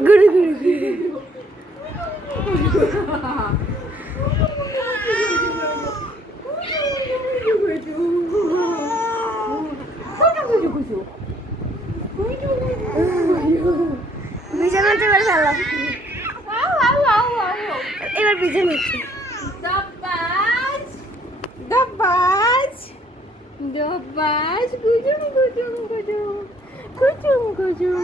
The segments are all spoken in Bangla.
গুরু গুরু গুরু বিছানাতে এবার ফেলো এবার বিছানাতে দবাজ দবাজ দবাজ গুজুম গুজুম গুজুম গুজুম গুজুম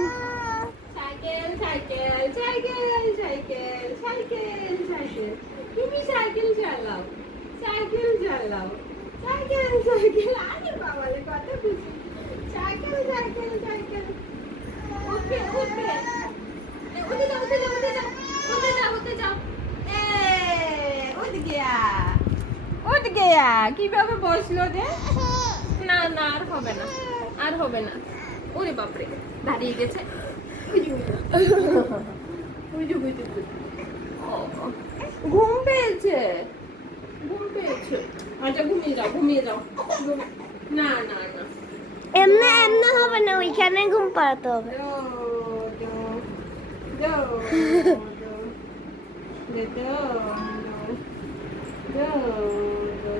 cycle cycle cycle cycle cycle cycle তুমি সাইকেল চালাও সাইকেল চালাও সাইকেল সাইকেল আরে বাবালে কত খুশি cycle cycle cycle okay okay উঠে যাও উঠে যাও উঠে যাও উঠে যাও উঠে যাও এ উঠ গিয়া উঠ গিয়া কিভাবে বসলো রে না না আর হবে না আর হবে না ওরে বাপরে দাঁড়িয়ে গেছে ঘুম পেয়েছে ঘুম পেয়েছে আচ্ছা ঘুমিয়ে যাও ঘুমিয়ে যাও না না না এমনি এমনি হবে না ওইখানে ঘুম পাড়াতে হবে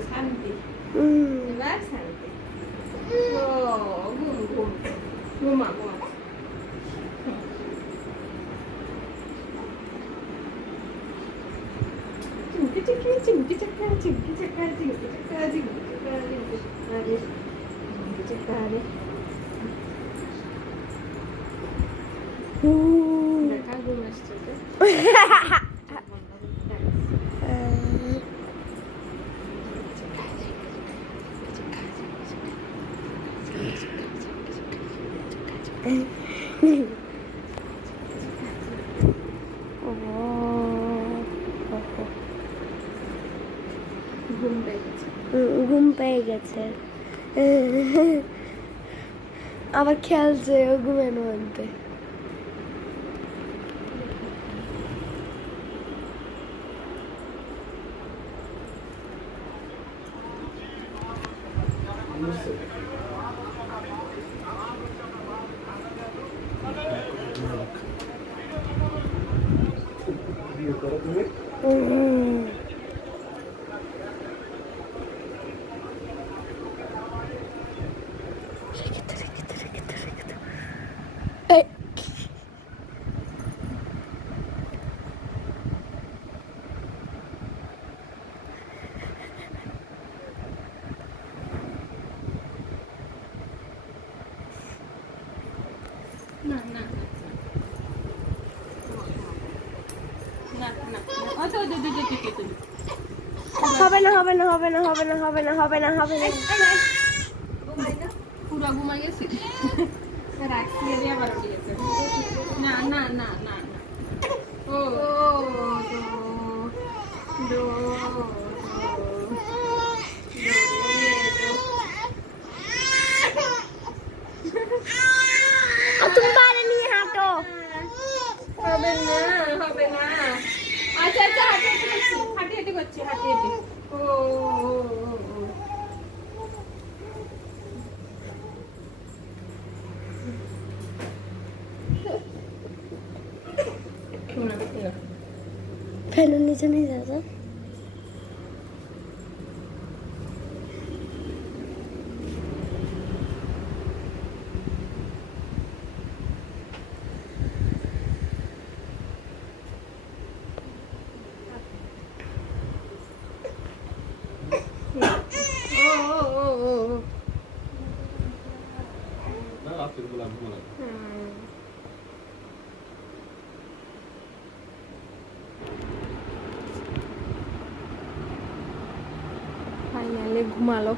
শান্তি এবার শান্তি ঘুম ঘুম ঘুমা ঘুমা চিমকি চিমকি চিমকি চাকা চিমকি চাকা চিমকি চাকা চিমকি চাকা চিমকি চাকা রে দেখা ঘুম আসছে তো ঘুম পেয়ে গেছে আবার খেলছে ও ঘুমের মধ্যে না না না না অত হবে না হবে না হবে না হবে না হবে না হবে না হবে না পুরো ঘুমাই গেছি রাখছি আবার উঠে গেছে না না না না ও দো তুমি বাইরে নিয়ে হাঁটো হবে না হবে না আচ্ছা আচ্ছা হাঁটি হাঁটি করছি হাঁটি হাঁটি ও ফ্যানের নিচে নিয়ে যাও ফাইনালি ঘুমালো